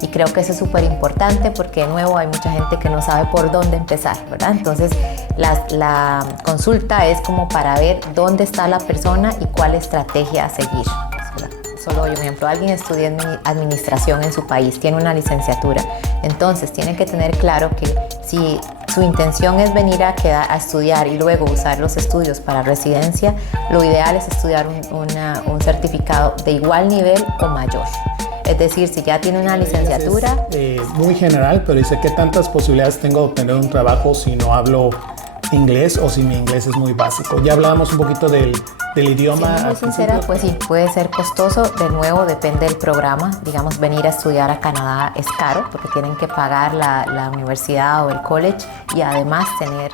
Y creo que eso es súper importante porque, de nuevo, hay mucha gente que no sabe por dónde empezar, ¿verdad? Entonces, la consulta es como para ver dónde está la persona y cuál estrategia a seguir. Solo doy un ejemplo. Alguien estudia administración en su país, tiene una licenciatura. Entonces, tiene que tener claro que si su intención es venir a estudiar y luego usar los estudios para residencia, lo ideal es estudiar un certificado de igual nivel o mayor. Es decir, si ya tiene una licenciatura... Es muy general, pero dice, ¿qué tantas posibilidades tengo de obtener un trabajo si no hablo inglés o si mi inglés es muy básico? Ya hablábamos un poquito del idioma. Siendo muy sincera, pues sí, puede ser costoso. De nuevo, depende del programa. Digamos, venir a estudiar a Canadá es caro porque tienen que pagar la universidad o el college y además tener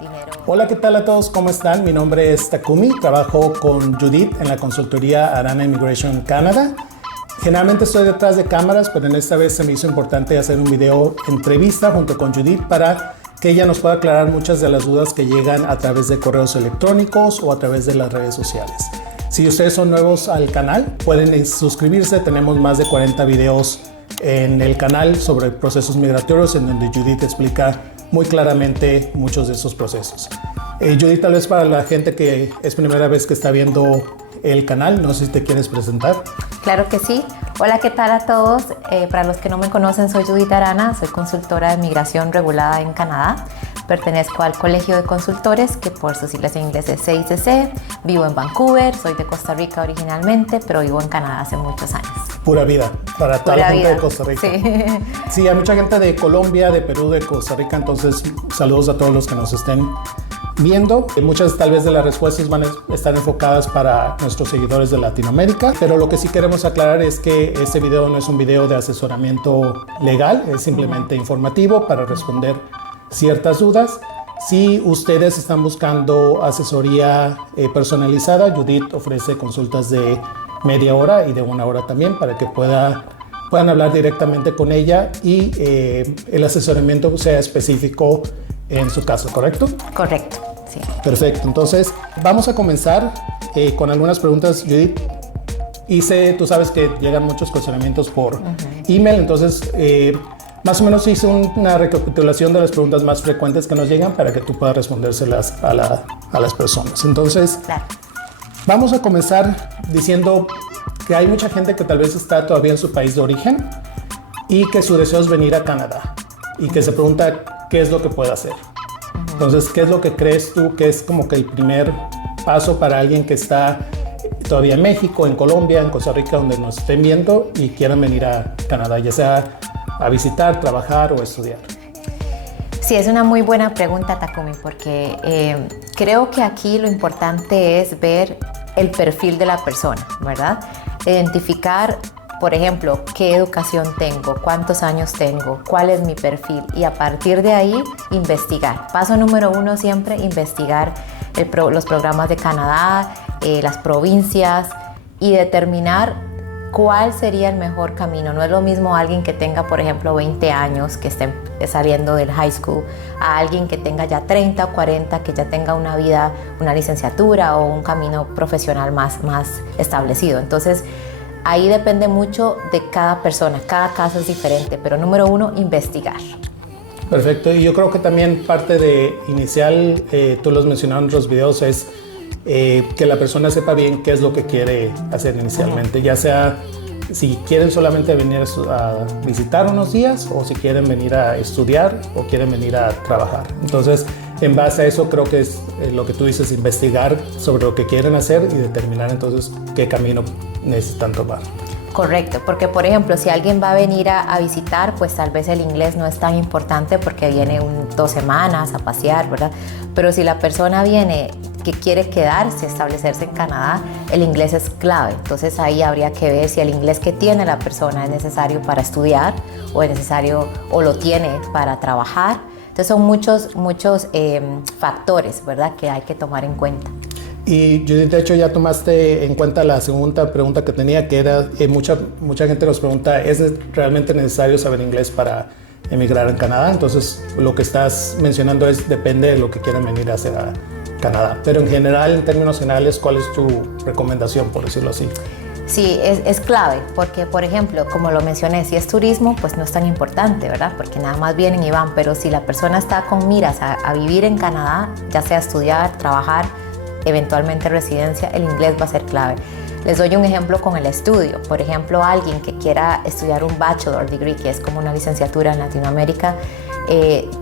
dinero. Hola, ¿qué tal a todos? ¿Cómo están? Mi nombre es Takumi, trabajo con Judith en la consultoría Arana Immigration Canada. Generalmente estoy detrás de cámaras, pero en esta vez se me hizo importante hacer un video entrevista junto con Judith para que ella nos pueda aclarar muchas de las dudas que llegan a través de correos electrónicos o a través de las redes sociales. Si ustedes son nuevos al canal, pueden suscribirse. Tenemos más de 40 videos en el canal sobre procesos migratorios en donde Judith explica muy claramente muchos de esos procesos. Judith, tal vez para la gente que es primera vez que está viendo el canal, no sé si te quieres presentar. Claro que sí. Hola, ¿qué tal a todos? Para los que no me conocen, soy Judith Arana, soy consultora de migración regulada en Canadá. Pertenezco al Colegio de Consultores, que por sus siglas en inglés es CICC. Vivo en Vancouver, soy de Costa Rica originalmente, pero vivo en Canadá hace muchos años. Pura vida, para toda la gente de Costa Rica. Sí. Sí, hay mucha gente de Colombia, de Perú, de Costa Rica, entonces saludos a todos los que nos estén viendo. Muchas tal vez de las respuestas van a estar enfocadas para nuestros seguidores de Latinoamérica, pero lo que sí queremos aclarar es que este video no es un video de asesoramiento legal, es simplemente informativo para responder ciertas dudas. Si ustedes están buscando asesoría personalizada, Judith ofrece consultas de media hora y de 1 hora también para que puedan hablar directamente con ella y el asesoramiento sea específico en su caso, ¿correcto? Correcto, sí. Perfecto, entonces vamos a comenzar con algunas preguntas, Judith. Tú sabes que llegan muchos cuestionamientos por email, entonces más o menos hice una recapitulación de las preguntas más frecuentes que nos llegan para que tú puedas respondérselas a las personas. Entonces, Claro. Vamos a comenzar diciendo que hay mucha gente que tal vez está todavía en su país de origen y que su deseo es venir a Canadá y que se pregunta qué es lo que puede hacer. Entonces, ¿qué es lo que crees tú que es como que el primer paso para alguien que está todavía en México, en Colombia, en Costa Rica, donde nos estén viendo y quieran venir a Canadá, ya sea a visitar, trabajar o estudiar? Sí, es una muy buena pregunta, Takumi, porque creo que aquí lo importante es ver el perfil de la persona, ¿verdad? Identificar, por ejemplo, qué educación tengo, cuántos años tengo, cuál es mi perfil y a partir de ahí investigar. Paso número 1 siempre, investigar los programas de Canadá, las provincias y determinar cuál sería el mejor camino. No es lo mismo alguien que tenga, por ejemplo, 20 años, que esté saliendo del high school, a alguien que tenga ya 30 o 40, que ya tenga una vida, una licenciatura o un camino profesional más establecido. Entonces, ahí depende mucho de cada persona, cada caso es diferente, pero número 1, investigar. Perfecto, y yo creo que también parte de inicial, tú lo has mencionado en los videos, es que la persona sepa bien qué es lo que quiere hacer inicialmente, ya sea si quieren solamente venir a visitar unos días o si quieren venir a estudiar o quieren venir a trabajar. Entonces, en base a eso creo que es lo que tú dices, investigar sobre lo que quieren hacer y determinar entonces qué camino necesitan tomar. Correcto, porque por ejemplo, si alguien va a venir a visitar, pues tal vez el inglés no es tan importante porque viene 2 semanas a pasear, ¿verdad? Pero si la persona viene que quiere quedarse, establecerse en Canadá, el inglés es clave. Entonces ahí habría que ver si el inglés que tiene la persona es necesario para estudiar o es necesario o lo tiene para trabajar. Entonces son muchos factores, ¿verdad?, que hay que tomar en cuenta. Y Judith, de hecho ya tomaste en cuenta la segunda pregunta que tenía, que era, mucha gente nos pregunta, ¿es realmente necesario saber inglés para emigrar en Canadá? Entonces lo que estás mencionando depende de lo que quieran venir a hacer a Canadá. Pero en general, en términos generales, ¿cuál es tu recomendación, por decirlo así? Sí, es clave, porque por ejemplo, como lo mencioné, si es turismo, pues no es tan importante, ¿verdad? Porque nada más vienen y van, pero si la persona está con miras a vivir en Canadá, ya sea estudiar, trabajar, eventualmente residencia, el inglés va a ser clave. Les doy un ejemplo con el estudio. Por ejemplo, alguien que quiera estudiar un bachelor degree, que es como una licenciatura en Latinoamérica,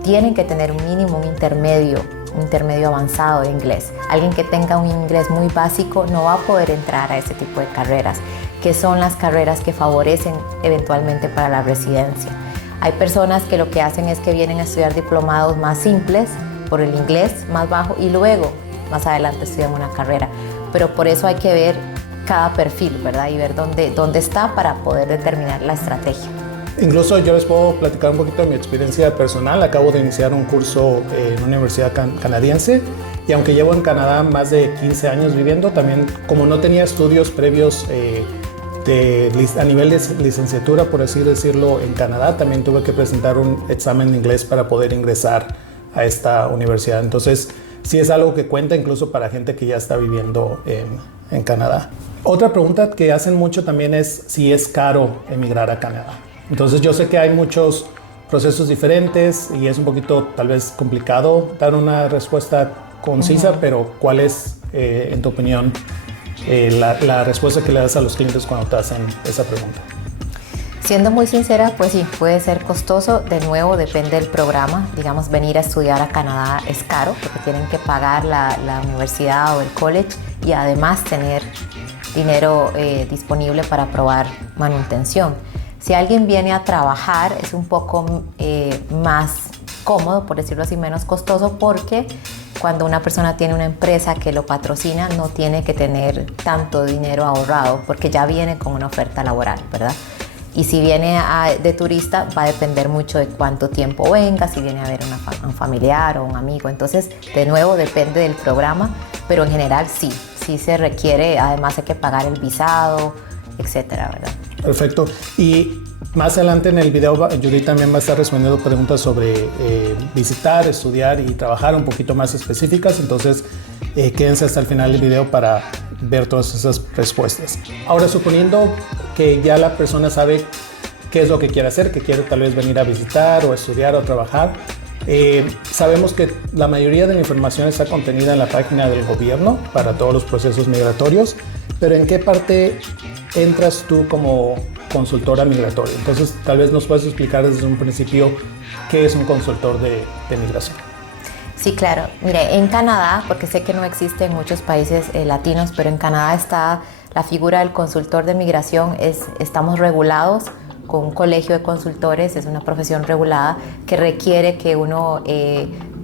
tienen que tener un mínimo, un intermedio avanzado de inglés. Alguien que tenga un inglés muy básico no va a poder entrar a ese tipo de carreras, que son las carreras que favorecen eventualmente para la residencia. Hay personas que lo que hacen es que vienen a estudiar diplomados más simples por el inglés más bajo y luego más adelante estudian una carrera. Pero por eso hay que ver cada perfil, ¿verdad? Y ver dónde está para poder determinar la estrategia. Incluso yo les puedo platicar un poquito de mi experiencia personal. Acabo de iniciar un curso en una universidad canadiense y aunque llevo en Canadá más de 15 años viviendo, también como no tenía estudios previos a nivel de licenciatura, por así decirlo, en Canadá, también tuve que presentar un examen de inglés para poder ingresar a esta universidad. Entonces, sí es algo que cuenta incluso para gente que ya está viviendo en Canadá. Otra pregunta que hacen mucho también es si es caro emigrar a Canadá. Entonces yo sé que hay muchos procesos diferentes y es un poquito tal vez complicado dar una respuesta concisa, pero ¿cuál es, en tu opinión, la respuesta que le das a los clientes cuando te hacen esa pregunta? Siendo muy sincera, pues sí, puede ser costoso. De nuevo, depende del programa. Digamos, venir a estudiar a Canadá es caro porque tienen que pagar la universidad o el college y además tener dinero disponible para pagar manutención. Si alguien viene a trabajar es un poco más cómodo, por decirlo así, menos costoso, porque cuando una persona tiene una empresa que lo patrocina no tiene que tener tanto dinero ahorrado porque ya viene con una oferta laboral, ¿verdad? Y si viene de turista va a depender mucho de cuánto tiempo venga, si viene a ver un familiar o un amigo. Entonces, de nuevo, depende del programa, pero en general sí se requiere, además hay que pagar el visado, etcétera, ¿verdad? Perfecto. Y más adelante en el video, Judith también va a estar respondiendo preguntas sobre visitar, estudiar y trabajar un poquito más específicas. Entonces, quédense hasta el final del video para ver todas esas respuestas. Ahora, suponiendo que ya la persona sabe qué es lo que quiere hacer, que quiere tal vez venir a visitar o estudiar o trabajar, sabemos que la mayoría de la información está contenida en la página del gobierno para todos los procesos migratorios, pero ¿en qué parte entras tú como consultora migratoria? Entonces, tal vez nos puedes explicar desde un principio qué es un consultor de migración. Sí, claro. Mire, en Canadá, porque sé que no existe en muchos países latinos, pero en Canadá está la figura del consultor de migración. Estamos regulados con un colegio de consultores, es una profesión regulada que requiere que uno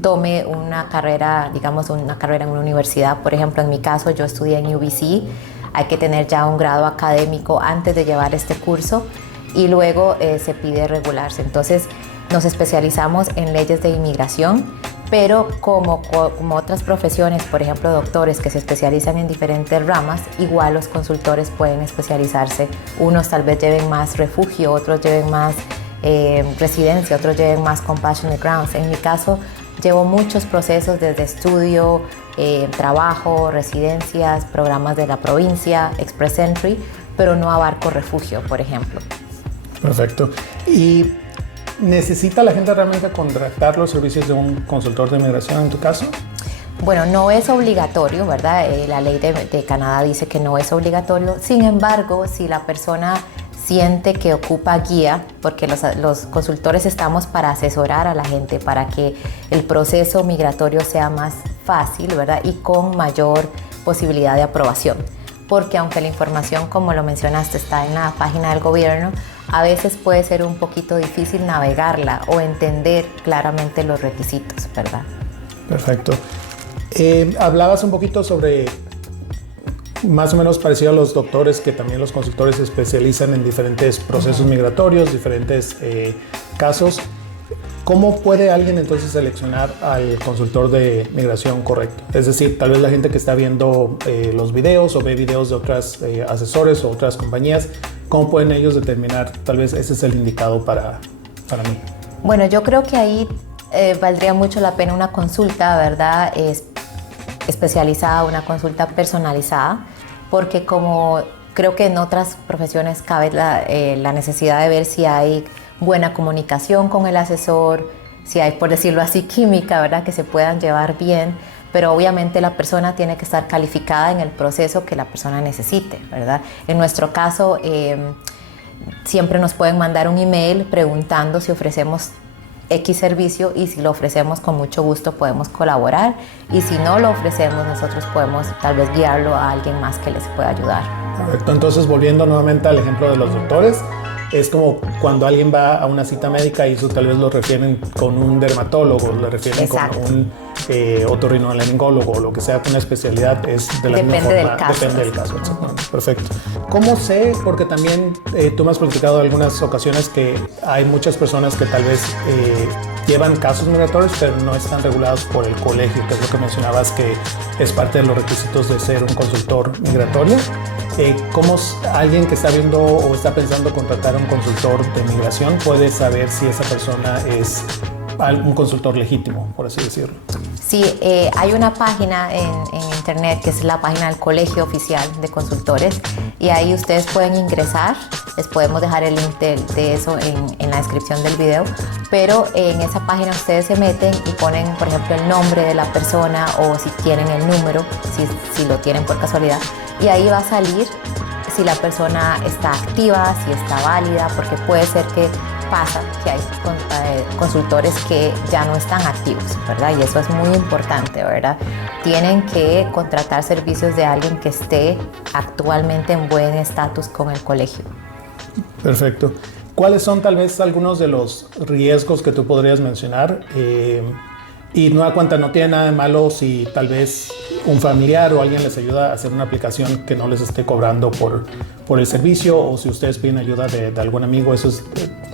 tome una carrera, digamos una carrera en una universidad. Por ejemplo, en mi caso, yo estudié en UBC. Hay que tener ya un grado académico antes de llevar este curso y luego se pide regularse. Entonces nos especializamos en leyes de inmigración, pero como otras profesiones, por ejemplo doctores que se especializan en diferentes ramas, igual los consultores pueden especializarse. Unos tal vez lleven más refugio, otros lleven más residencia, otros lleven más compassionate grounds. En mi caso llevo muchos procesos desde estudio, trabajo, residencias, programas de la provincia, Express Entry, pero no abarco refugio, por ejemplo. Perfecto. ¿Y necesita la gente realmente contratar los servicios de un consultor de migración en tu caso? Bueno, no es obligatorio, ¿verdad? La ley de Canadá dice que no es obligatorio. Sin embargo, si la persona siente que ocupa guía, porque los consultores estamos para asesorar a la gente, para que el proceso migratorio sea más fácil, ¿verdad? Y con mayor posibilidad de aprobación. Porque aunque la información, como lo mencionaste, está en la página del gobierno, a veces puede ser un poquito difícil navegarla o entender claramente los requisitos, ¿verdad? Perfecto. Hablabas un poquito sobre, más o menos parecido a los doctores, que también los consultores se especializan en diferentes procesos migratorios, diferentes casos. ¿Cómo puede alguien entonces seleccionar al consultor de migración correcto? Es decir, tal vez la gente que está viendo los videos o ve videos de otros asesores o otras compañías, ¿cómo pueden ellos determinar tal vez ese es el indicado para mí? Bueno, yo creo que ahí valdría mucho la pena una consulta, ¿verdad? especializada, una consulta personalizada, porque como creo que en otras profesiones cabe la necesidad de ver si hay buena comunicación con el asesor, si hay, por decirlo así, química, ¿verdad? Que se puedan llevar bien, pero obviamente la persona tiene que estar calificada en el proceso que la persona necesite, ¿verdad? En nuestro caso, siempre nos pueden mandar un email preguntando si ofrecemos X servicio, y si lo ofrecemos, con mucho gusto podemos colaborar, y si no lo ofrecemos, nosotros podemos tal vez guiarlo a alguien más que les pueda ayudar. Correcto. Entonces, volviendo nuevamente al ejemplo de los doctores, es como cuando alguien va a una cita médica y eso tal vez lo refieren con un dermatólogo, lo refieren Exacto. con un otorrinolaringólogo, o lo que sea, con una especialidad, es de la misma forma. Depende del caso. Exactamente. Perfecto. ¿Cómo sé? Porque también tú me has platicado en algunas ocasiones que hay muchas personas que tal vez llevan casos migratorios, pero no están regulados por el colegio, que es lo que mencionabas, que es parte de los requisitos de ser un consultor migratorio. ¿Cómo alguien que está viendo o está pensando contratar a un consultor de migración puede saber si esa persona es un consultor legítimo, por así decirlo? Sí, hay una página en internet que es la página del Colegio Oficial de Consultores, y ahí ustedes pueden ingresar. Les podemos dejar el link de eso en la descripción del video, pero en esa página ustedes se meten y ponen, por ejemplo, el nombre de la persona, o si tienen el número, si lo tienen por casualidad, y ahí va a salir si la persona está activa, si está válida, porque puede ser que pasa que hay consultores que ya no están activos, ¿verdad? Y eso es muy importante, ¿verdad? Tienen que contratar servicios de alguien que esté actualmente en buen estatus con el colegio. Perfecto. ¿Cuáles son tal vez algunos de los riesgos que tú podrías mencionar? Y nueva cuenta, no tiene nada de malo si tal vez un familiar o alguien les ayuda a hacer una aplicación que no les esté cobrando por el servicio, o si ustedes piden ayuda de algún amigo. Eso es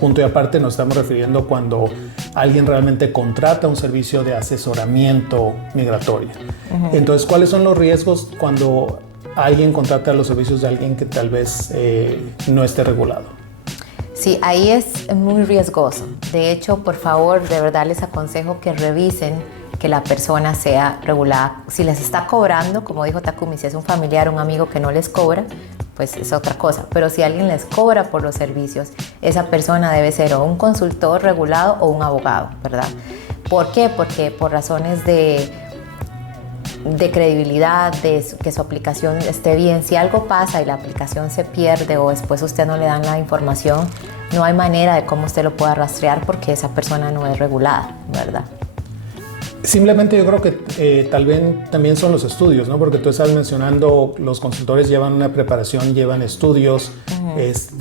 punto y aparte. Nos estamos refiriendo cuando alguien realmente contrata un servicio de asesoramiento migratorio. Entonces, ¿cuáles son los riesgos cuando alguien contrata los servicios de alguien que tal vez no esté regulado? Sí, ahí es muy riesgoso. De hecho, por favor, de verdad les aconsejo que revisen que la persona sea regulada. Si les está cobrando, como dijo Takumi, si es un familiar, un amigo que no les cobra, pues es otra cosa. Pero si alguien les cobra por los servicios, esa persona debe ser o un consultor regulado o un abogado, ¿verdad? ¿Por qué? Porque por razones de credibilidad, que su aplicación esté bien. Si algo pasa y la aplicación se pierde, o después usted no le dan la información, no hay manera de cómo usted lo pueda rastrear, porque esa persona no es regulada, ¿verdad? Simplemente yo creo que tal vez también son los estudios, ¿no? Porque tú estás mencionando, los consultores llevan una preparación, llevan estudios.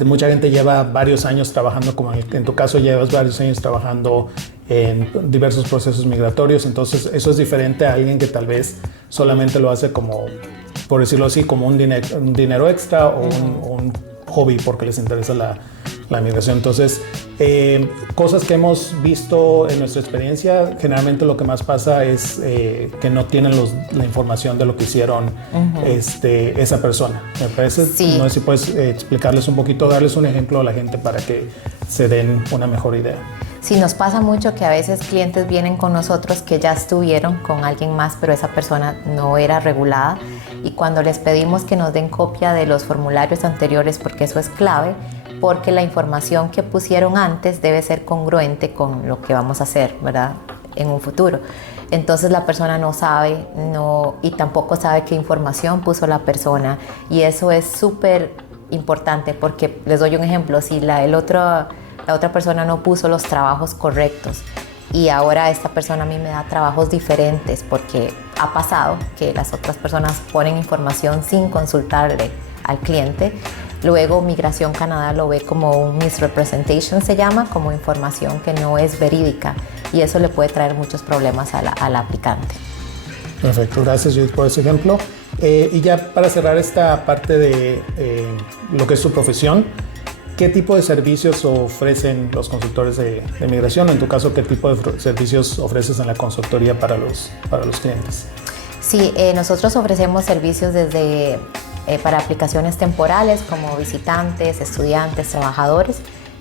Mucha gente lleva varios años trabajando, como en tu caso llevas varios años trabajando en diversos procesos migratorios. Entonces eso es diferente a alguien que tal vez solamente lo hace como, por decirlo así, como un dinero extra, o un hobby porque les interesa la migración. Entonces, cosas que hemos visto en nuestra experiencia, generalmente lo que más pasa es que no tienen la información de lo que hicieron esa persona. Me parece, sí. No sé si puedes explicarles un poquito, darles un ejemplo a la gente para que se den una mejor idea. Sí, nos pasa mucho que a veces clientes vienen con nosotros que ya estuvieron con alguien más, pero esa persona no era regulada, y cuando les pedimos que nos den copia de los formularios anteriores, porque eso es clave, porque la información que pusieron antes debe ser congruente con lo que vamos a hacer, ¿verdad?, en un futuro. Entonces la persona no sabe, y tampoco sabe qué información puso la persona, y eso es súper importante, porque les doy un ejemplo. Si la otra persona no puso los trabajos correctos, y ahora esta persona a mí me da trabajos diferentes, porque ha pasado que las otras personas ponen información sin consultarle al cliente. Luego Migración Canadá lo ve como un misrepresentation, se llama, como información que no es verídica, y eso le puede traer muchos problemas a la aplicante. Perfecto, gracias Judith por ese ejemplo. Y ya para cerrar esta parte de lo que es su profesión, ¿qué tipo de servicios ofrecen los consultores de migración? En tu caso, ¿qué tipo de servicios ofreces en la consultoría para los clientes? Sí, nosotros ofrecemos servicios desde para aplicaciones temporales como visitantes, estudiantes, trabajadores.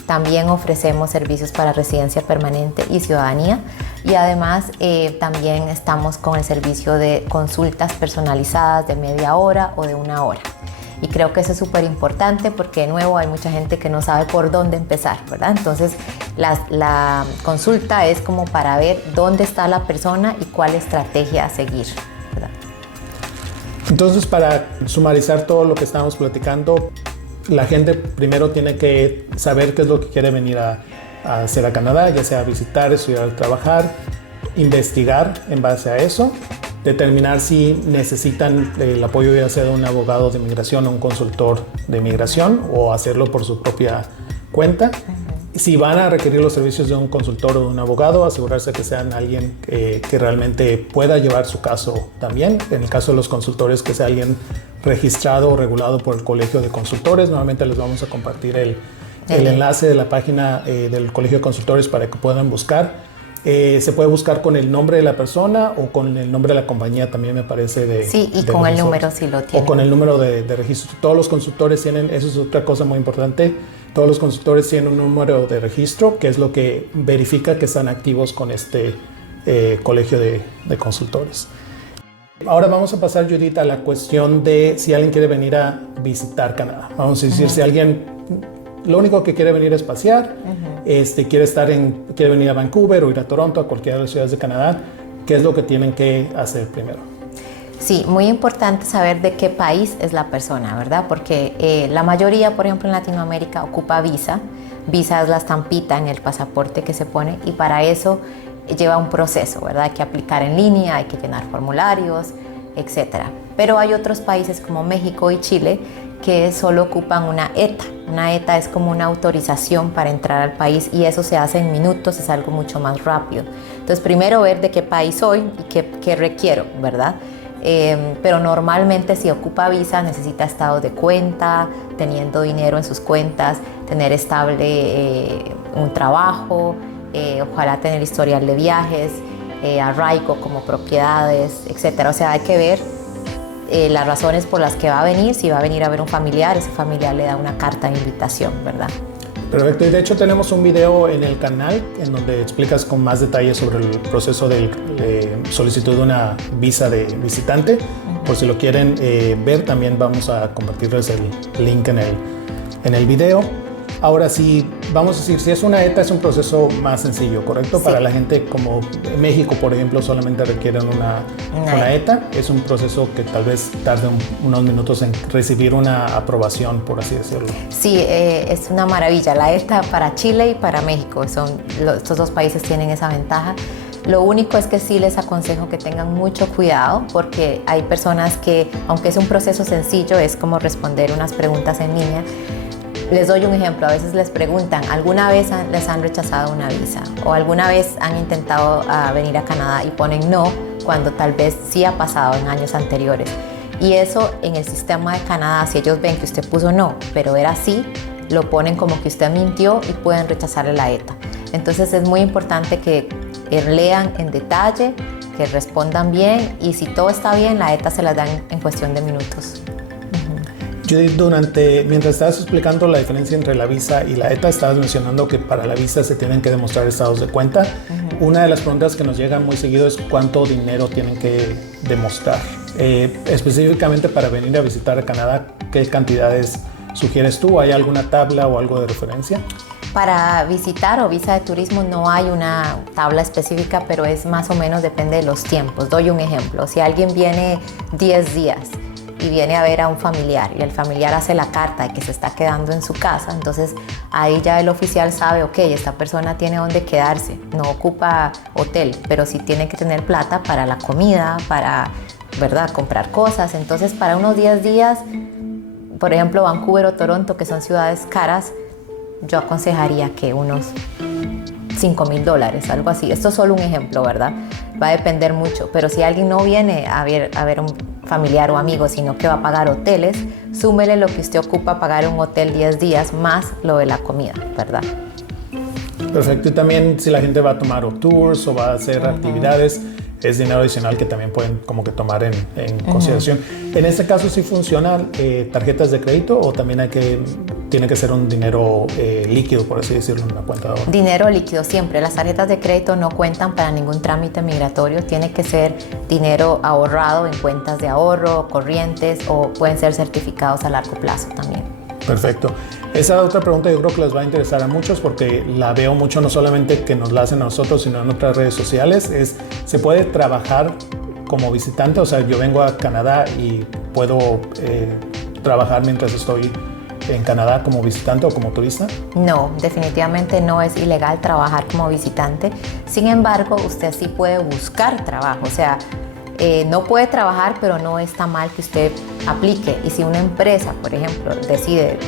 También ofrecemos servicios para residencia permanente y ciudadanía. Y además también estamos con el servicio de consultas personalizadas de media hora o de 1 hora. Y creo que eso es súper importante porque de nuevo hay mucha gente que no sabe por dónde empezar, ¿verdad? Entonces la consulta es como para ver dónde está la persona y cuál estrategia a seguir, ¿verdad? Entonces, para sumarizar todo lo que estábamos platicando, la gente primero tiene que saber qué es lo que quiere venir a hacer a Canadá, ya sea visitar, estudiar, trabajar, investigar en base a eso, determinar si necesitan el apoyo ya sea de un abogado de inmigración o un consultor de inmigración o hacerlo por su propia cuenta. Si van a requerir los servicios de un consultor o de un abogado, asegurarse que sean alguien que realmente pueda llevar su caso también. En el caso de los consultores, que sea alguien registrado o regulado por el Colegio de Consultores. Nuevamente les vamos a compartir el enlace de la página del Colegio de Consultores para que puedan buscar. Se puede buscar con el nombre de la persona o con el nombre de la compañía también, me parece. Sí, y con el número si lo tienen. O con el número de registro. Todos los consultores tienen, eso es otra cosa muy importante, todos los consultores tienen un número de registro, que es lo que verifica que están activos con este colegio de consultores. Ahora vamos a pasar, Judith, a la cuestión de si alguien quiere venir a visitar Canadá. Vamos a decir, si alguien lo único que quiere venir es pasear, quiere venir a Vancouver o ir a Toronto, a cualquiera de las ciudades de Canadá, ¿qué es lo que tienen que hacer primero? Sí, muy importante saber de qué país es la persona, ¿verdad? Porque la mayoría, por ejemplo, en Latinoamérica ocupa visa. Visa es la estampita en el pasaporte que se pone y para eso lleva un proceso, ¿verdad? Hay que aplicar en línea, hay que llenar formularios, etc. Pero hay otros países como México y Chile que solo ocupan una ETA. Una ETA es como una autorización para entrar al país y eso se hace en minutos, es algo mucho más rápido. Entonces, primero ver de qué país soy y qué requiero, ¿verdad? Pero normalmente si ocupa visa necesita estado de cuenta, teniendo dinero en sus cuentas, tener estable un trabajo, ojalá tener historial de viajes, arraigo como propiedades, etc. O sea, hay que ver las razones por las que va a venir. Si va a venir a ver un familiar, ese familiar le da una carta de invitación, ¿verdad? Perfecto, y de hecho tenemos un video en el canal en donde explicas con más detalles sobre el proceso de solicitud de una visa de visitante. Por si lo quieren ver, también vamos a compartirles el link en el video. Ahora sí, vamos a decir, si es una ETA es un proceso más sencillo, ¿correcto? Sí. Para la gente como en México, por ejemplo, solamente requieren una ETA. Es un proceso que tal vez tarde unos minutos en recibir una aprobación, por así decirlo. Sí, es una maravilla. La ETA para Chile y para México, estos dos países tienen esa ventaja. Lo único es que sí les aconsejo que tengan mucho cuidado porque hay personas que, aunque es un proceso sencillo, es como responder unas preguntas en línea. Les doy un ejemplo, a veces les preguntan, ¿alguna vez les han rechazado una visa? ¿O alguna vez han intentado venir a Canadá y ponen no, cuando tal vez sí ha pasado en años anteriores? Y eso en el sistema de Canadá, si ellos ven que usted puso no, pero era sí, lo ponen como que usted mintió y pueden rechazarle la ETA. Entonces es muy importante que lean en detalle, que respondan bien y si todo está bien, la ETA se la dan en cuestión de minutos. Judith, mientras estabas explicando la diferencia entre la visa y la ETA, estabas mencionando que para la visa se tienen que demostrar estados de cuenta. Una de las preguntas que nos llegan muy seguido es cuánto dinero tienen que demostrar. Específicamente para venir a visitar a Canadá, ¿qué cantidades sugieres tú? ¿Hay alguna tabla o algo de referencia? Para visitar o visa de turismo no hay una tabla específica, pero es más o menos depende de los tiempos. Doy un ejemplo. Si alguien viene 10 días y viene a ver a un familiar y el familiar hace la carta de que se está quedando en su casa, entonces ahí ya el oficial sabe, ok, esta persona tiene dónde quedarse, no ocupa hotel, pero sí tiene que tener plata para la comida, para, ¿verdad?, comprar cosas. Entonces para unos 10 días, por ejemplo, Vancouver o Toronto, que son ciudades caras, yo aconsejaría que unos $5,000, algo así. Esto es solo un ejemplo, ¿verdad? Va a depender mucho, pero si alguien no viene a ver un familiar o amigo, sino que va a pagar hoteles, súmele lo que usted ocupa pagar un hotel 10 días más lo de la comida, ¿verdad? Perfecto, y también si la gente va a tomar tours o va a hacer actividades, es dinero adicional que también pueden como que tomar en consideración. En este caso sí funcionan tarjetas de crédito o también tiene que ser un dinero líquido, por así decirlo, en una cuenta de ahorro? Dinero líquido siempre. Las tarjetas de crédito no cuentan para ningún trámite migratorio. Tiene que ser dinero ahorrado en cuentas de ahorro, corrientes, o pueden ser certificados a largo plazo también. Perfecto. Esa otra pregunta yo creo que les va a interesar a muchos porque la veo mucho, no solamente que nos la hacen a nosotros, sino en otras redes sociales. ¿Se puede trabajar como visitante? O sea, yo vengo a Canadá y puedo trabajar mientras estoy en Canadá como visitante o como turista. No, definitivamente no es ilegal trabajar como visitante. Sin embargo, usted sí puede buscar trabajo. O sea, no puede trabajar, pero no está mal que usted aplique. Y si una empresa, por ejemplo, decide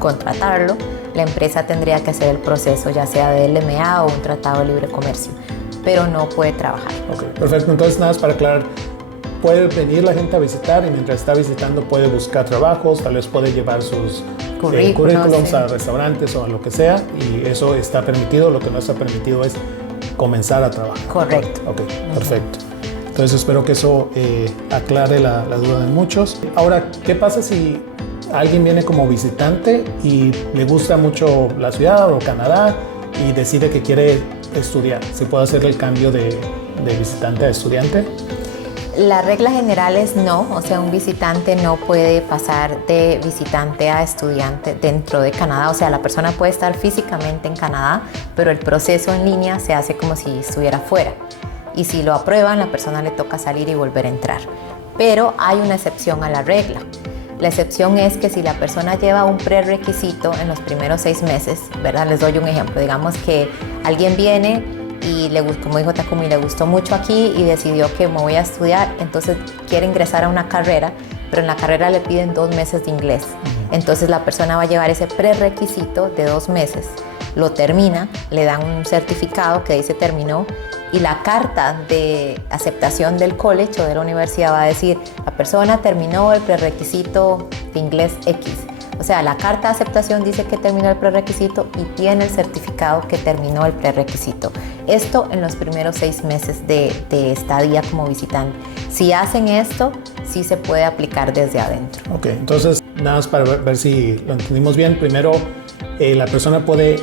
contratarlo, la empresa tendría que hacer el proceso, ya sea de LMA o un tratado de libre comercio, pero no puede trabajar. Ok, perfecto. Entonces, nada más para aclarar, puede venir la gente a visitar y mientras está visitando puede buscar trabajos, tal vez puede llevar sus currículums sí, a restaurantes o a lo que sea, y eso está permitido. Lo que no está permitido es comenzar a trabajar. Correcto. Ok, perfecto. Entonces espero que eso aclare la duda de muchos. Ahora, ¿qué pasa si alguien viene como visitante y le gusta mucho la ciudad o Canadá y decide que quiere estudiar? ¿Se puede hacer el cambio de visitante a estudiante? La regla general es no, o sea, un visitante no puede pasar de visitante a estudiante dentro de Canadá. O sea, la persona puede estar físicamente en Canadá, pero el proceso en línea se hace como si estuviera fuera. Y si lo aprueban, la persona le toca salir y volver a entrar. Pero hay una excepción a la regla. La excepción es que si la persona lleva un prerequisito en los primeros 6 meses, ¿verdad? Les doy un ejemplo. Digamos que alguien viene y, como dijo Takumi, le gustó mucho aquí y decidió que me voy a estudiar, entonces quiere ingresar a una carrera, pero en la carrera le piden 2 meses de inglés. Entonces la persona va a llevar ese prerequisito de 2 meses, lo termina, le dan un certificado que dice terminó, y la carta de aceptación del college o de la universidad va a decir, la persona terminó el prerequisito de inglés X. O sea, la carta de aceptación dice que terminó el prerequisito y tiene el certificado que terminó el prerequisito. Esto en los primeros 6 meses de estadía como visitante. Si hacen esto, sí se puede aplicar desde adentro. Ok, entonces nada más para ver si lo entendimos bien. Primero, la persona puede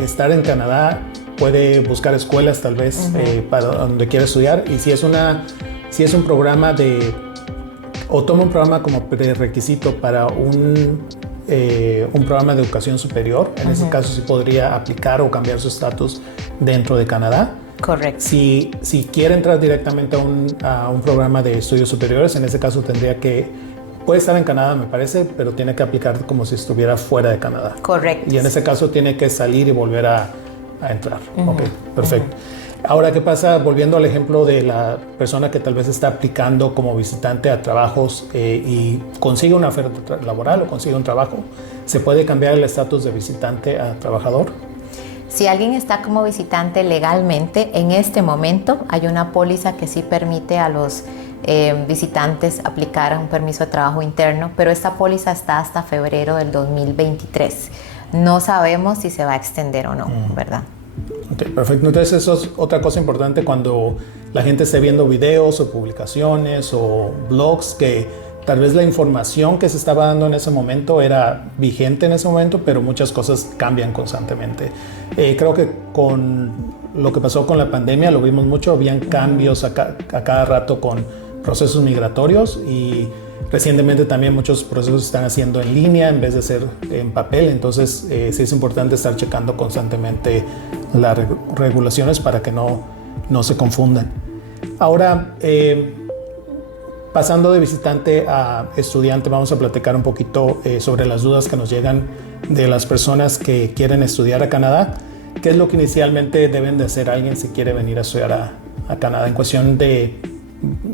estar en Canadá, puede buscar escuelas tal vez para donde quiera estudiar, y si es un programa o toma un programa como prerequisito para un programa de educación superior, en ese caso sí podría aplicar o cambiar su estatus dentro de Canadá. Correcto. Si quiere entrar directamente a un programa de estudios superiores, en ese caso puede estar en Canadá, me parece, pero tiene que aplicar como si estuviera fuera de Canadá. Correcto. Y en ese caso tiene que salir y volver a entrar. Ok, perfecto. Ahora, ¿qué pasa? Volviendo al ejemplo de la persona que tal vez está aplicando como visitante a trabajos y consigue una oferta laboral o consigue un trabajo, ¿se puede cambiar el estatus de visitante a trabajador? Si alguien está como visitante legalmente, en este momento hay una póliza que sí permite a los visitantes aplicar a un permiso de trabajo interno, pero esta póliza está hasta febrero del 2023. No sabemos si se va a extender o no, ¿verdad? Ok, perfecto. Entonces eso es otra cosa importante cuando la gente esté viendo videos o publicaciones o blogs, que tal vez la información que se estaba dando en ese momento era vigente en ese momento, pero muchas cosas cambian constantemente. Creo que con lo que pasó con la pandemia lo vimos mucho, habían cambios a cada rato con procesos migratorios, y recientemente también muchos procesos se están haciendo en línea en vez de ser en papel. Entonces sí es importante estar checando constantemente las regulaciones para que no se confundan. Ahora, pasando de visitante a estudiante, vamos a platicar un poquito sobre las dudas que nos llegan de las personas que quieren estudiar a Canadá. ¿Qué es lo que inicialmente deben de hacer alguien si quiere venir a estudiar a Canadá en cuestión de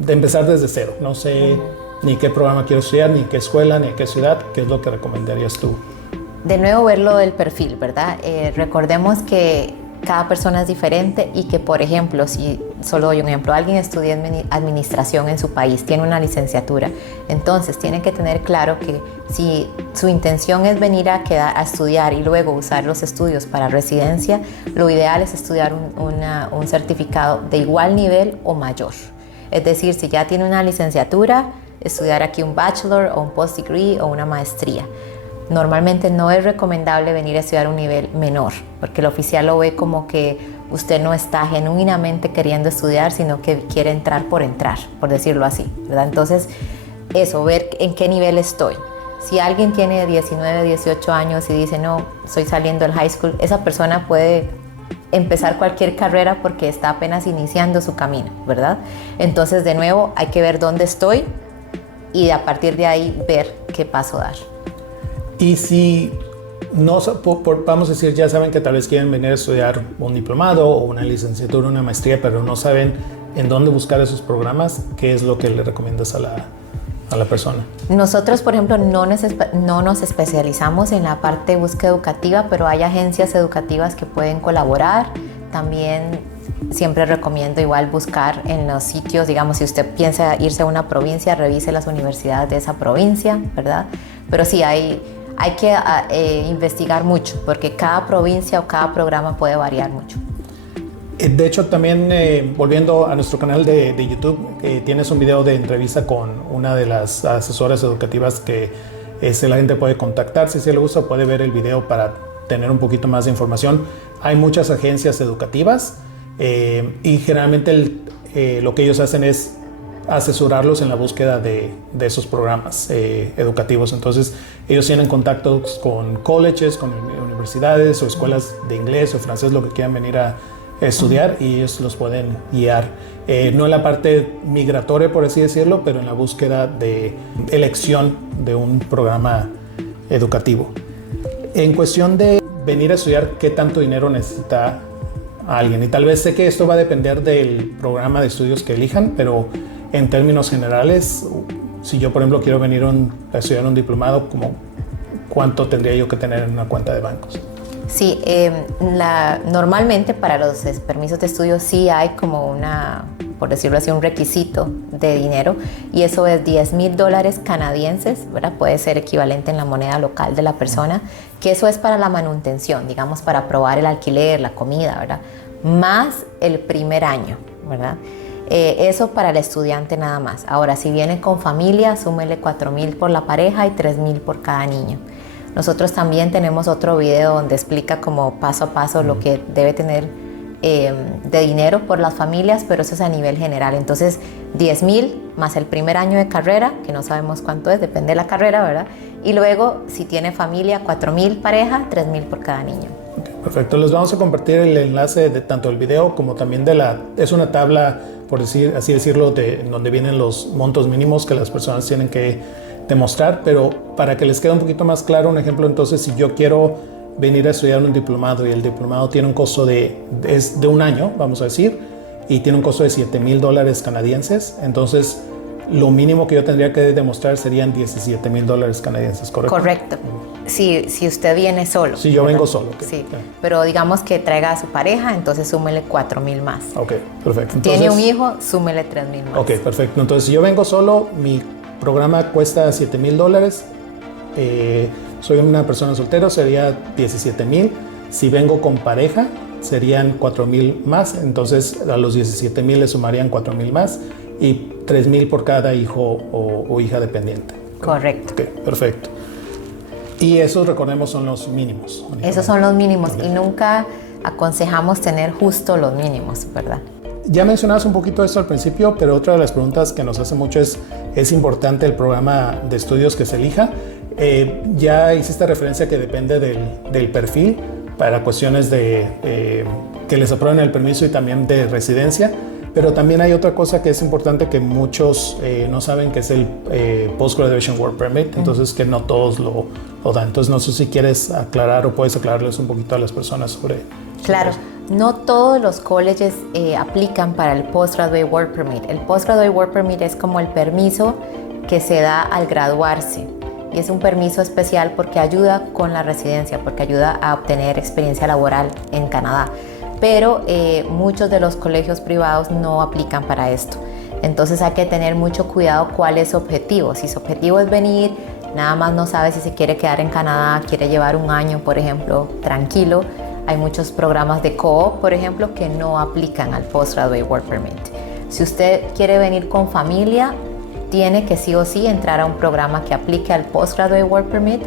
empezar desde cero? No sé ni qué programa quiero estudiar, ni qué escuela, ni qué ciudad. ¿Qué es lo que recomendarías tú? De nuevo, ver lo del perfil, ¿verdad? Recordemos que cada persona es diferente y que, por ejemplo, si solo doy un ejemplo, alguien estudia administración en su país, tiene una licenciatura, entonces tiene que tener claro que si su intención es venir a estudiar y luego usar los estudios para residencia, lo ideal es estudiar un certificado de igual nivel o mayor. Es decir, si ya tiene una licenciatura, estudiar aquí un bachelor o un post degree o una maestría. normalmente no es recomendable venir a estudiar un nivel menor, porque el oficial lo ve como que usted no está genuinamente queriendo estudiar, sino que quiere entrar, por decirlo así, ¿verdad? Entonces, eso, ver en qué nivel estoy. Si alguien tiene 19, 18 años y dice, no, estoy saliendo del high school, esa persona puede empezar cualquier carrera porque está apenas iniciando su camino, ¿verdad? Entonces, de nuevo, hay que ver dónde estoy y a partir de ahí ver qué paso dar. Y si no, vamos a decir, ya saben que tal vez quieren venir a estudiar un diplomado o una licenciatura, una maestría, pero no saben en dónde buscar esos programas, ¿qué es lo que le recomiendas a la persona? Nosotros, por ejemplo, no nos especializamos en la parte de búsqueda educativa, pero hay agencias educativas que pueden colaborar. También siempre recomiendo igual buscar en los sitios, digamos, si usted piensa irse a una provincia, revise las universidades de esa provincia, ¿verdad? Pero sí, hay que investigar mucho, porque cada provincia o cada programa puede variar mucho. De hecho, también volviendo a nuestro canal de YouTube, tienes un video de entrevista con una de las asesoras educativas que la gente puede contactarse. Si le gusta, puede ver el video para tener un poquito más de información. Hay muchas agencias educativas y generalmente lo que ellos hacen es asesorarlos en la búsqueda de esos programas educativos. Entonces, ellos tienen contactos con colleges, con universidades o escuelas de inglés o francés, lo que quieran venir a estudiar, y ellos los pueden guiar, no en la parte migratoria, por así decirlo, pero en la búsqueda de elección de un programa educativo. En cuestión de venir a estudiar, ¿qué tanto dinero necesita alguien? Y tal vez sé que esto va a depender del programa de estudios que elijan, pero en términos generales, si yo, por ejemplo, quiero venir a estudiar un diplomado, ¿cuánto tendría yo que tener en una cuenta de bancos? Sí, normalmente para los permisos de estudio sí hay como por decirlo así, un requisito de dinero, y eso es $10,000 canadienses, ¿verdad? Puede ser equivalente en la moneda local de la persona, que eso es para la manutención, digamos, para probar el alquiler, la comida, ¿verdad? Más el primer año, ¿verdad? Eso para el estudiante nada más. Ahora, si viene con familia, súmele $4,000 por la pareja y $3,000 por cada niño. Nosotros también tenemos otro video donde explica como paso a paso lo que debe tener de dinero por las familias, pero eso es a nivel general. Entonces, $10,000 más el primer año de carrera, que no sabemos cuánto es, depende de la carrera, ¿verdad? Y luego, si tiene familia, $4,000 pareja, $3,000 por cada niño. Okay, perfecto. Les vamos a compartir el enlace de tanto del video como también es una tabla, por así decirlo, donde vienen los montos mínimos que las personas tienen que demostrar, pero para que les quede un poquito más claro, un ejemplo, entonces, si yo quiero venir a estudiar un diplomado y el diplomado tiene un costo es de un año, vamos a decir, y tiene un costo de $7,000 canadienses, entonces lo mínimo que yo tendría que demostrar serían $17,000 canadienses, ¿correcto? Correcto. Si usted viene solo. Si yo vengo solo. Okay. Sí, pero digamos que traiga a su pareja, entonces súmele $4,000 más. Ok, perfecto. Entonces, tiene un hijo, súmele $3,000 más. Ok, perfecto. Entonces, si yo vengo solo, mi programa cuesta $7,000. Soy una persona soltera, sería $17,000. Si vengo con pareja, serían $4,000 más. Entonces, a los $17,000 le sumarían $4,000 más y $3,000 por cada hijo o hija dependiente. Correcto. Ok, perfecto. Y esos, recordemos, son los mínimos. Esos son los mínimos, okay. Y nunca aconsejamos tener justo los mínimos, ¿verdad? Ya mencionabas un poquito esto al principio, pero otra de las preguntas que nos hace mucho ¿es importante el programa de estudios que se elija? Ya hiciste referencia que depende del perfil para cuestiones de que les aprueben el permiso y también de residencia, pero también hay otra cosa que es importante que muchos no saben, que es el Post-Graduation Work Permit, entonces que no todos lo dan. Entonces no sé si quieres aclarar o puedes aclararles un poquito a las personas sobre Claro. eso. No todos los colleges aplican para el Postgraduate Work Permit. El Postgraduate Work Permit es como el permiso que se da al graduarse. Y es un permiso especial porque ayuda con la residencia, porque ayuda a obtener experiencia laboral en Canadá. Pero muchos de los colegios privados no aplican para esto. Entonces hay que tener mucho cuidado cuál es su objetivo. Si su objetivo es venir, nada más no sabe si se quiere quedar en Canadá, quiere llevar un año, por ejemplo, tranquilo. Hay muchos programas de co-op, por ejemplo, que no aplican al Postgraduate Work Permit. Si usted quiere venir con familia, tiene que sí o sí entrar a un programa que aplique al Postgraduate Work Permit,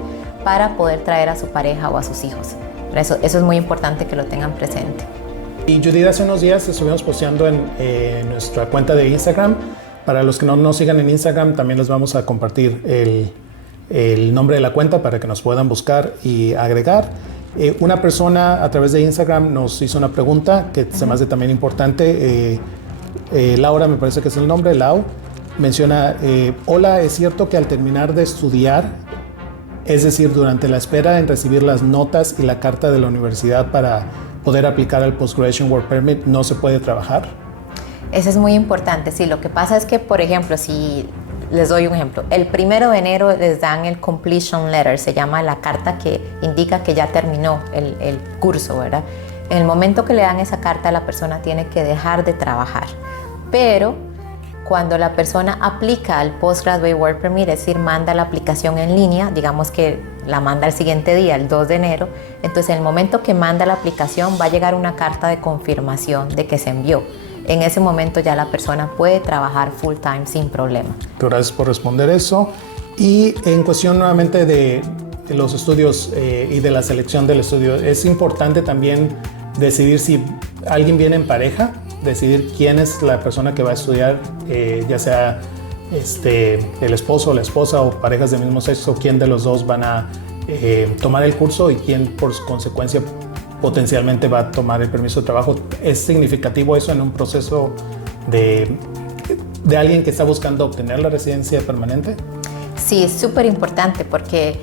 para poder traer a su pareja o a sus hijos. Eso es muy importante que lo tengan presente. Y Judith, hace unos días estuvimos posteando en nuestra cuenta de Instagram. Para los que no nos sigan en Instagram, también les vamos a compartir el nombre de la cuenta para que nos puedan buscar y agregar. Una persona a través de Instagram nos hizo una pregunta que se me hace también importante. Laura, me parece que es el nombre, Lau, menciona, hola, ¿es cierto que al terminar de estudiar, es decir, durante la espera en recibir las notas y la carta de la universidad para poder aplicar al Post-Graduation Work Permit, no se puede trabajar? Eso es muy importante. Sí, lo que pasa es que, por ejemplo, si les doy un ejemplo, el 1 de enero les dan el completion letter, se llama la carta que indica que ya terminó el curso, ¿verdad? En el momento que le dan esa carta, la persona tiene que dejar de trabajar. Pero cuando la persona aplica al Postgraduate Work Permit, es decir, manda la aplicación en línea, digamos que la manda el siguiente día, el 2 de enero, entonces en el momento que manda la aplicación va a llegar una carta de confirmación de que se envió. En ese momento ya la persona puede trabajar full time sin problema. Gracias por responder eso. Y en cuestión nuevamente de los estudios y de la selección del estudio, es importante también decidir si alguien viene en pareja, decidir quién es la persona que va a estudiar, ya sea el esposo o la esposa o parejas del mismo sexo, quién de los dos van a tomar el curso y quién por consecuencia potencialmente va a tomar el permiso de trabajo. ¿Es significativo eso en un proceso de alguien que está buscando obtener la residencia permanente? Sí, es súper importante porque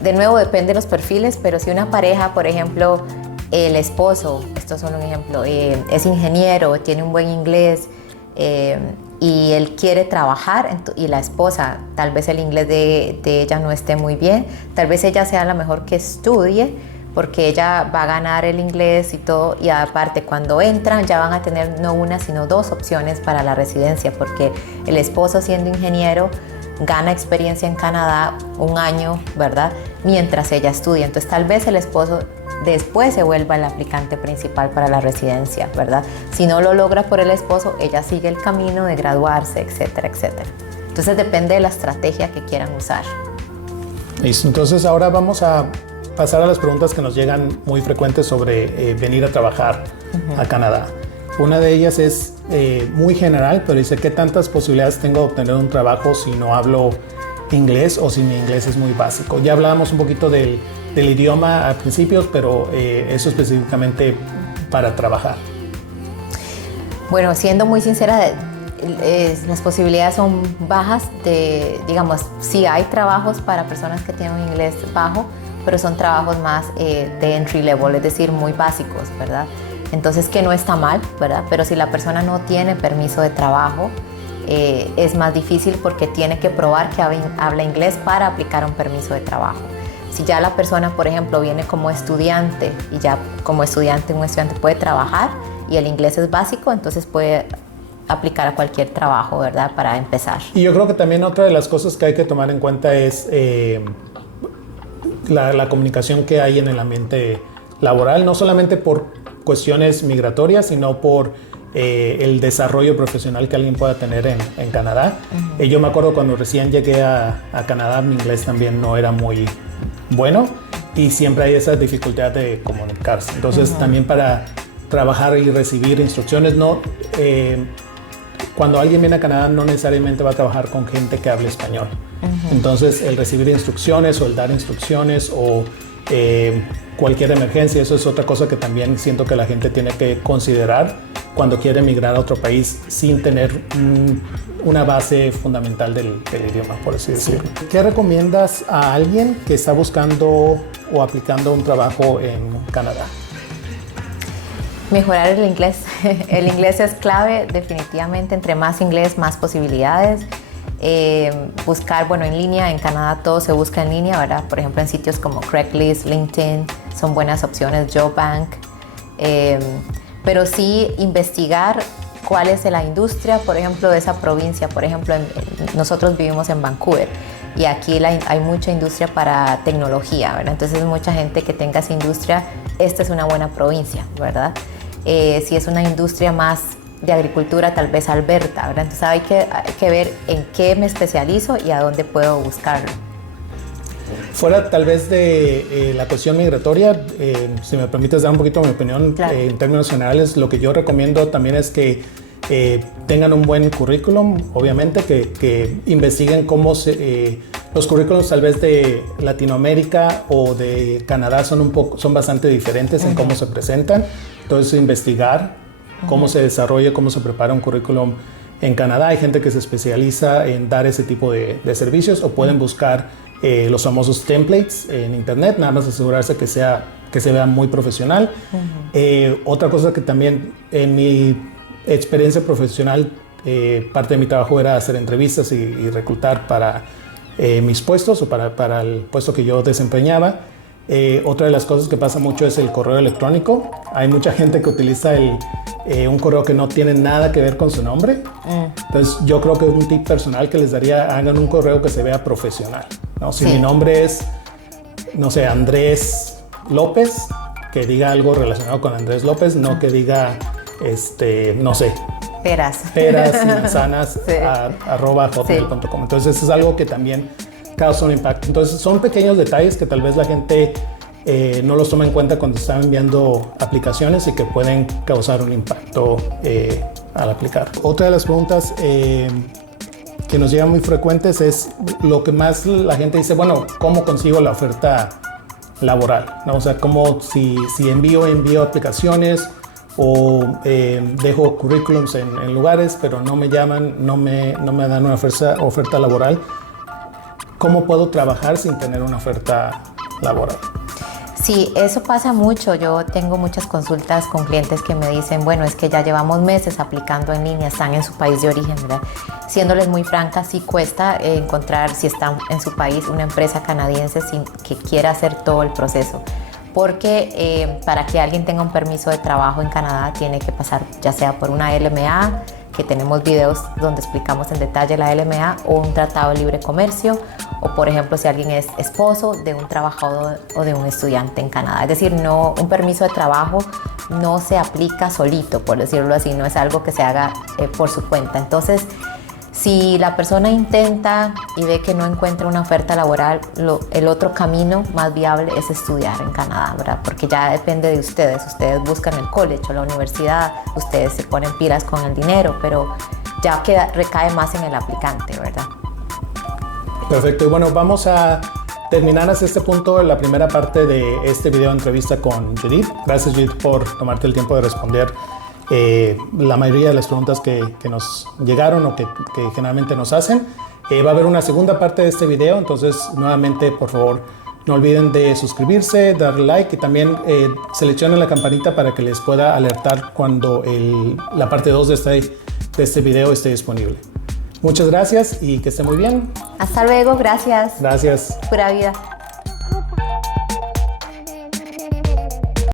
de nuevo depende de los perfiles, pero si una pareja, por ejemplo, el esposo, esto es solo un ejemplo, es ingeniero, tiene un buen inglés y él quiere trabajar y la esposa, tal vez el inglés de ella no esté muy bien, tal vez ella sea la mejor que estudie porque ella va a ganar el inglés y todo, y aparte cuando entran ya van a tener no una sino dos opciones para la residencia, porque el esposo siendo ingeniero gana experiencia en Canadá un año, ¿verdad? Mientras ella estudia, entonces tal vez el esposo después se vuelva el aplicante principal para la residencia, ¿verdad? Si no lo logra por el esposo, ella sigue el camino de graduarse, etcétera, etcétera. Entonces depende de la estrategia que quieran usar. Listo, entonces ahora vamos a pasar a las preguntas que nos llegan muy frecuentes sobre venir a trabajar a Canadá. Una de ellas es muy general, pero dice, ¿qué tantas posibilidades tengo de obtener un trabajo si no hablo inglés o si mi inglés es muy básico? Ya hablábamos un poquito del idioma al principio, pero eso específicamente para trabajar. Bueno, siendo muy sincera, las posibilidades son bajas digamos, sí hay trabajos para personas que tienen un inglés bajo, pero son trabajos más de entry level, es decir, muy básicos, ¿verdad? Entonces, que no está mal, ¿verdad? Pero si la persona no tiene permiso de trabajo, es más difícil porque tiene que probar que habla inglés para aplicar un permiso de trabajo. Si ya la persona, por ejemplo, viene como estudiante y ya como un estudiante puede trabajar y el inglés es básico, entonces puede aplicar a cualquier trabajo, ¿verdad? Para empezar. Y yo creo que también otra de las cosas que hay que tomar en cuenta es la comunicación que hay en el ambiente laboral, no solamente por cuestiones migratorias, sino por el desarrollo profesional que alguien pueda tener en Canadá. Yo me acuerdo cuando recién llegué a Canadá, mi inglés también no era muy bueno y siempre hay esa dificultad de comunicarse. Entonces también para trabajar y recibir instrucciones, cuando alguien viene a Canadá no necesariamente va a trabajar con gente que hable español. Entonces el recibir instrucciones o el dar instrucciones o cualquier emergencia, eso es otra cosa que también siento que la gente tiene que considerar cuando quiere emigrar a otro país sin tener una base fundamental del idioma, por así decirlo. ¿Qué recomiendas a alguien que está buscando o aplicando un trabajo en Canadá? Mejorar el inglés. El inglés es clave, definitivamente. Entre más inglés, más posibilidades. Buscar, bueno, en línea, en Canadá todo se busca en línea, ¿verdad? Por ejemplo, en sitios como Craigslist, LinkedIn, son buenas opciones, JobBank. Pero sí investigar cuál es la industria, por ejemplo, de esa provincia. Por ejemplo, nosotros vivimos en Vancouver y aquí hay mucha industria para tecnología, ¿verdad? Entonces, mucha gente que tenga esa industria, esta es una buena provincia, ¿verdad? Si es una industria más de agricultura, tal vez Alberta, ¿verdad? Entonces hay que ver en qué me especializo y a dónde puedo buscarlo. Fuera tal vez de la cuestión migratoria, si me permites dar un poquito mi opinión, claro. En términos generales, lo que yo recomiendo también es que tengan un buen currículum, obviamente, que investiguen cómo los currículums tal vez de Latinoamérica o de Canadá son bastante diferentes en cómo se presentan. Entonces, investigar cómo se desarrolla, cómo se prepara un currículum en Canadá. Hay gente que se especializa en dar ese tipo de servicios, o pueden buscar los famosos templates en internet, nada más asegurarse que se vea muy profesional. Otra cosa que también en mi experiencia profesional, parte de mi trabajo era hacer entrevistas y reclutar para mis puestos o para el puesto que yo desempeñaba. Otra de las cosas que pasa mucho es el correo electrónico. Hay mucha gente que utiliza un correo que no tiene nada que ver con su nombre. Entonces yo creo que un tip personal que les daría: hagan un correo que se vea profesional, ¿no? Si mi nombre es, no sé, Andrés López, que diga algo relacionado con Andrés López, no que diga, no sé, peras y manzanas sí. @hotmail.com. Entonces eso es algo que también causa un impacto. Entonces son pequeños detalles que tal vez la gente no los toma en cuenta cuando están enviando aplicaciones, y que pueden causar un impacto al aplicar. Otra de las preguntas que nos llegan muy frecuentes es lo que más la gente dice: bueno, ¿cómo consigo la oferta laboral? ¿No? O sea, ¿cómo si envío aplicaciones o dejo currículums en lugares, pero no me llaman, no me dan una oferta laboral? ¿Cómo puedo trabajar sin tener una oferta laboral? Sí, eso pasa mucho. Yo tengo muchas consultas con clientes que me dicen: bueno, es que ya llevamos meses aplicando en línea, están en su país de origen, ¿verdad? Siéndoles muy franca, sí cuesta encontrar, si están en su país, una empresa canadiense que quiera hacer todo el proceso. Porque para que alguien tenga un permiso de trabajo en Canadá tiene que pasar ya sea por una LMA, que tenemos videos donde explicamos en detalle la LMA, o un tratado de libre comercio, o por ejemplo si alguien es esposo de un trabajador o de un estudiante en Canadá. Es decir, un permiso de trabajo no se aplica solito, por decirlo así, no es algo que se haga por su cuenta. Entonces, si la persona intenta y ve que no encuentra una oferta laboral, el otro camino más viable es estudiar en Canadá, ¿verdad? Porque ya depende de ustedes. Ustedes buscan el college o la universidad, ustedes se ponen pilas con el dinero, pero ya recae más en el aplicante, ¿verdad? Perfecto. Y bueno, vamos a terminar hasta este punto la primera parte de este video de entrevista con Judith. Gracias, Judith, por tomarte el tiempo de responder la mayoría de las preguntas que nos llegaron o que generalmente nos hacen. Va a haber una segunda parte de este video, entonces nuevamente, por favor, no olviden de suscribirse, darle like, y también seleccionen la campanita para que les pueda alertar cuando la parte 2 de este video esté disponible. Muchas gracias y que esté muy bien. Hasta luego, gracias. Gracias. Pura vida.